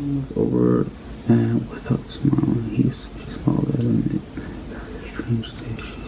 looked over and without smiling, she smiled at him in a very strange way.